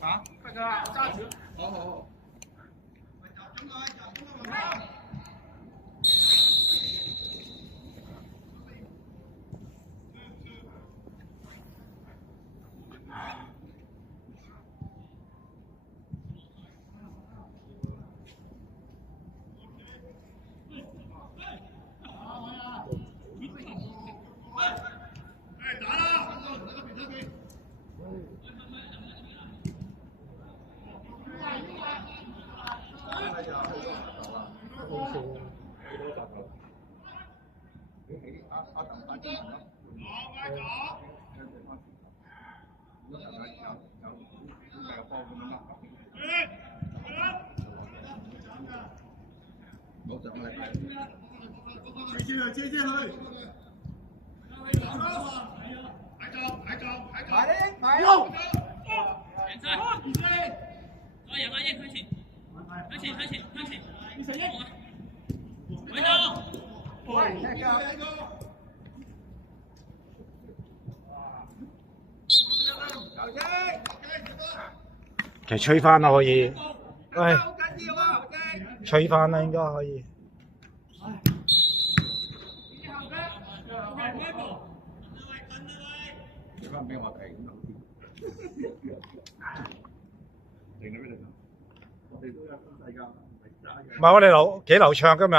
嚇，得㗎啦，揸住。好好好。其實吹翻啦可以，喂，吹翻啦應該可以。吹翻俾我睇咁停咗俾你睇，我哋都有分世界，唔係我哋幾流暢今日。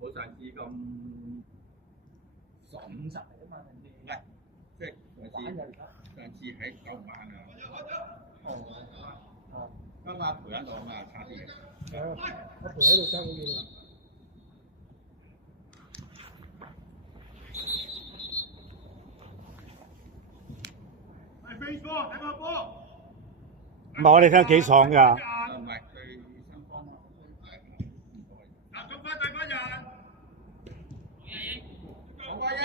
冇上次咁50嚟㗎嘛，唔係，即係上次喺9晚啊。今晚陪喺度啊嘛，差啲嘅。係啊，我陪喺度爭好遠啊。唔係我哋睇幾爽㗎。唔係佢雙方。咁快第班人。好過英。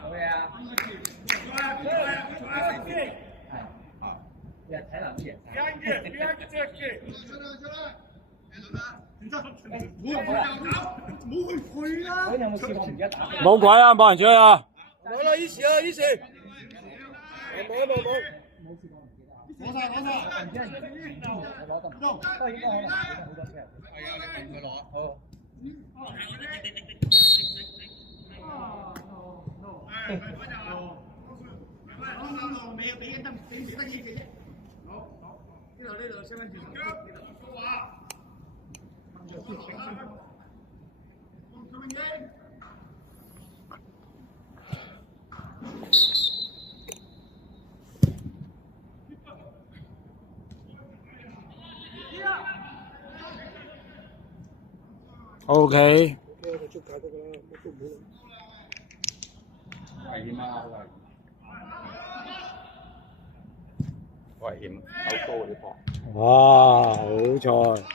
好嘢啊！睇留啲冇鬼啊！冇人追啊！冇啦，以前啊，以前。冇。攞晒。唔知係攞得唔得？不過應該可能好多車。係啊，你同佢攞。好。未有俾得意嘅啫。好，呢度相反住。說話。OK。危險啊！危險，好高嗰啲波。哇！好彩，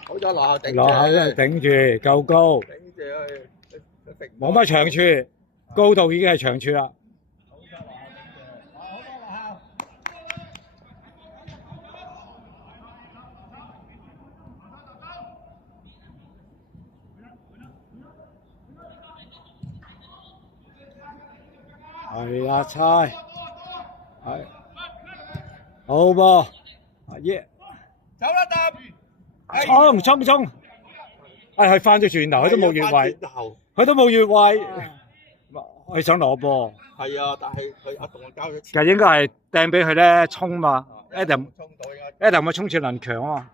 好在落後頂住，落後咧頂住，夠高，頂住去，冇乜長處，高度已經係長處啦。係啊，猜，係，好噃，阿耶，走啦，搭，衝，佢翻咗轉頭，佢都冇越位，佢想攞波。係啊，但係佢阿同我交咗錢。其實應該係掟俾佢咧衝嘛 ，Adam 嘅衝刺能強啊。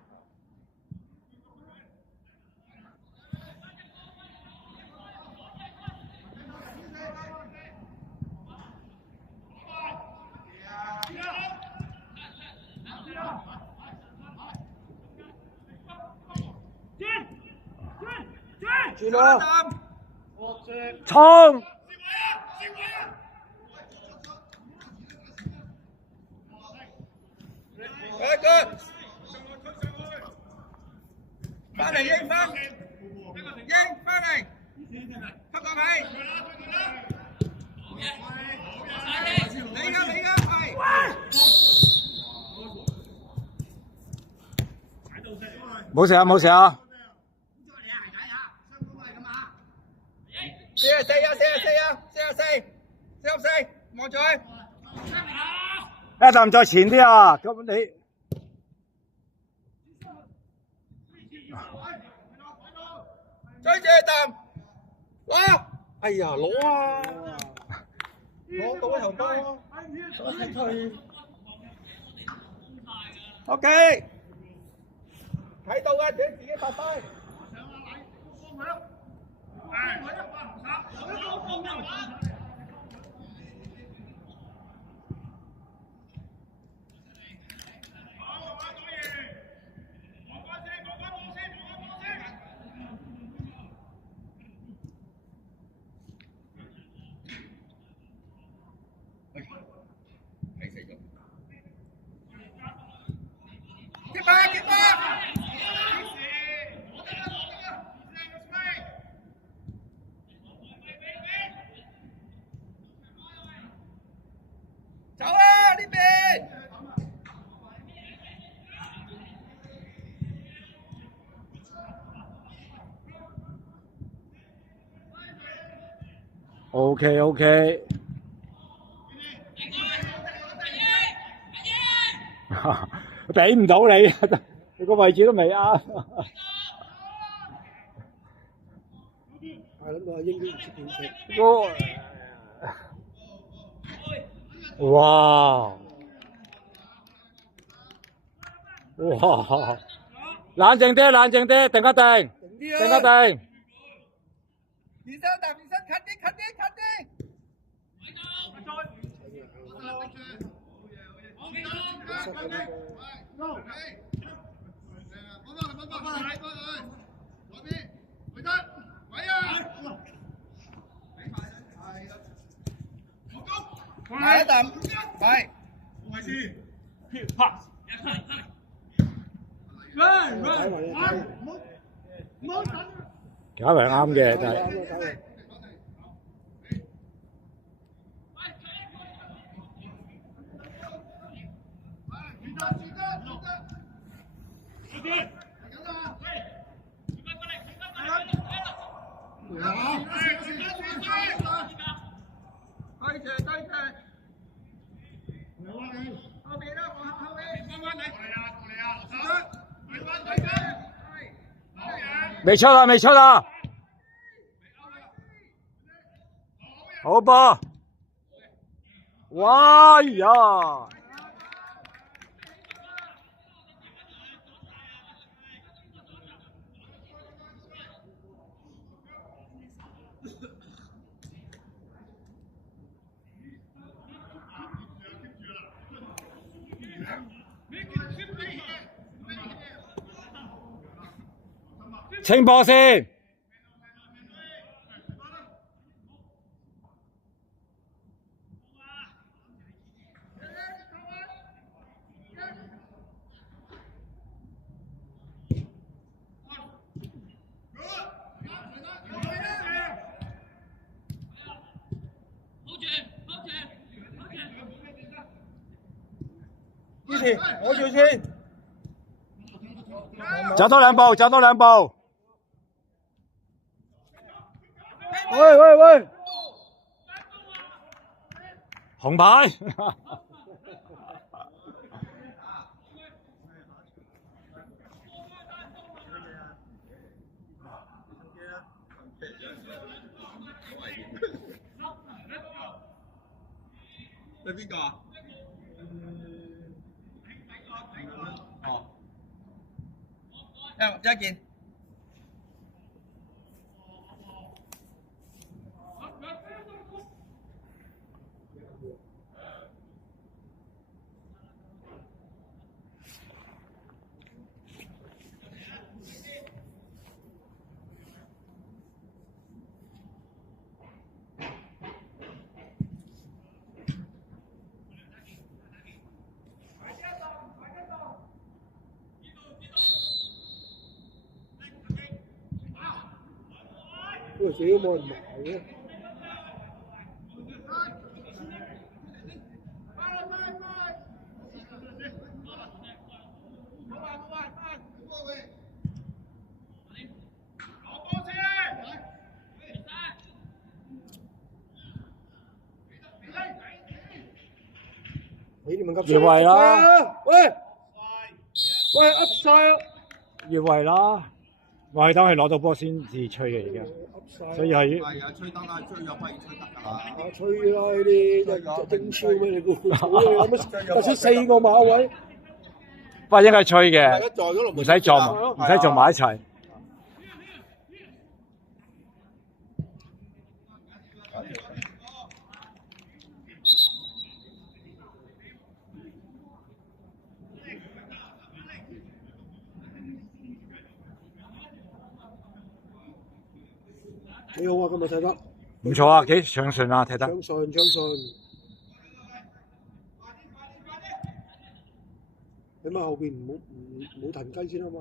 轉啦！衝！翻嚟，英翻嚟，吸過。冇事啊，冇事啊。44，望住佢。一啖再前啲啊！咁你追住一啖，攞！哎呀，攞啊！攞到球波，攞踢出去。OK， 睇到嘅，自己發揮。走啊！呢邊。OK，俾唔到你，你個位置都未啱。係諗到阿英都唔知點踢。哇！哇！冷靜啲，冷靜啲，定一定，定一定。連身搭，連身近啲，近啲，近啲。埋一啖，咪。搞係啱嘅，但係。未出啦，未出啦！好波！哇呀！清波先。支持，我住先。走多兩步，走多兩步。喂！紅牌。對邊個啊？哦，一件。喂，自己冇人埋嘅。你哋問急越位啦！喂喂，噏晒啊！越位啦！我係等佢攞到波先至吹嘅而家，所以係係啊，吹得啦，追入可以吹得㗎啦。吹啦呢啲英超咩？你估有乜？就算4個馬位，不過應該吹大家嘅，撞咗落唔使撞，唔使撞埋一齊。幾好啊！今日睇得唔錯啊，幾暢順啊，踢得。暢順，起碼後邊唔好騰雞先啊嘛。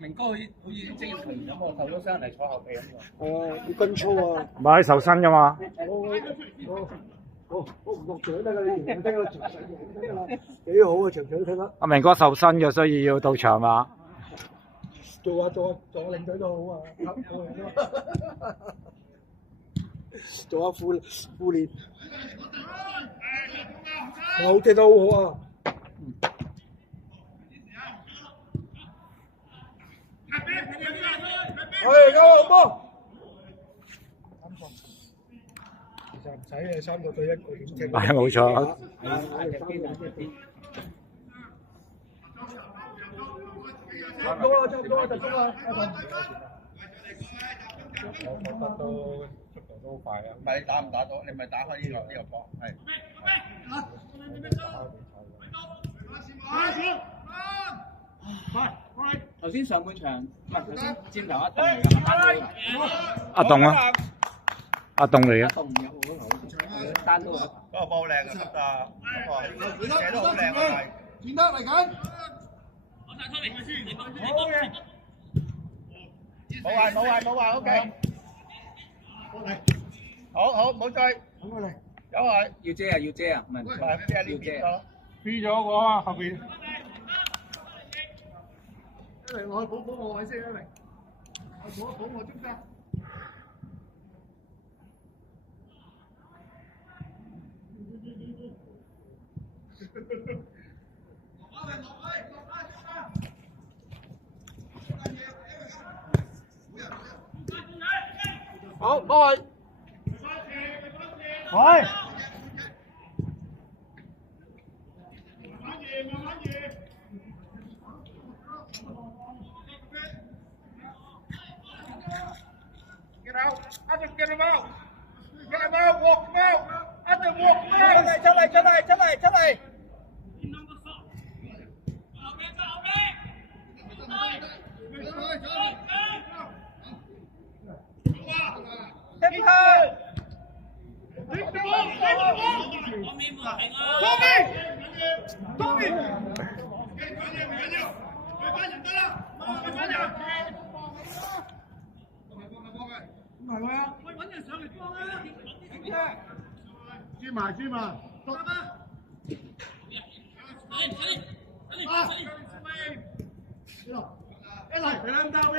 明哥好似職業球員咁喎，受咗傷嚟坐後備咁喎。係啊，要跟操啊！唔係受薪噶嘛？我唔落獎得㗎，你聽個場場聽啦，幾好啊！場場聽得。阿明哥受薪嘅，所以要到場啊。做下領隊都好啊，做下副練，好踢得好好啊！係交紅波。其實唔使嘅，3個對1個點踢？係冇錯。差唔多啦，集中啦。我覺得都速度都好快啊！咪打唔打到？你咪打開呢個波，係。頭先上半場唔係頭先佔頭一棟嚟㗎，阿棟啊，阿棟嚟嘅。棟有好頭單刀啊！嗰個波好靚啊，得啊！射得好靚啊，見得嚟緊。冇壞 ，OK。好，唔好追。等佢嚟。有係。要遮啊，唔係係遮呢邊咯。飛咗我啊，後邊。我去補我位先，一明。我補我中間。好，幫佢。喂。Get out! Adam, get him out! Get him out! Walk him out! Adam, walk him out! 出嚟！追埋，一嚟佢兩交邊，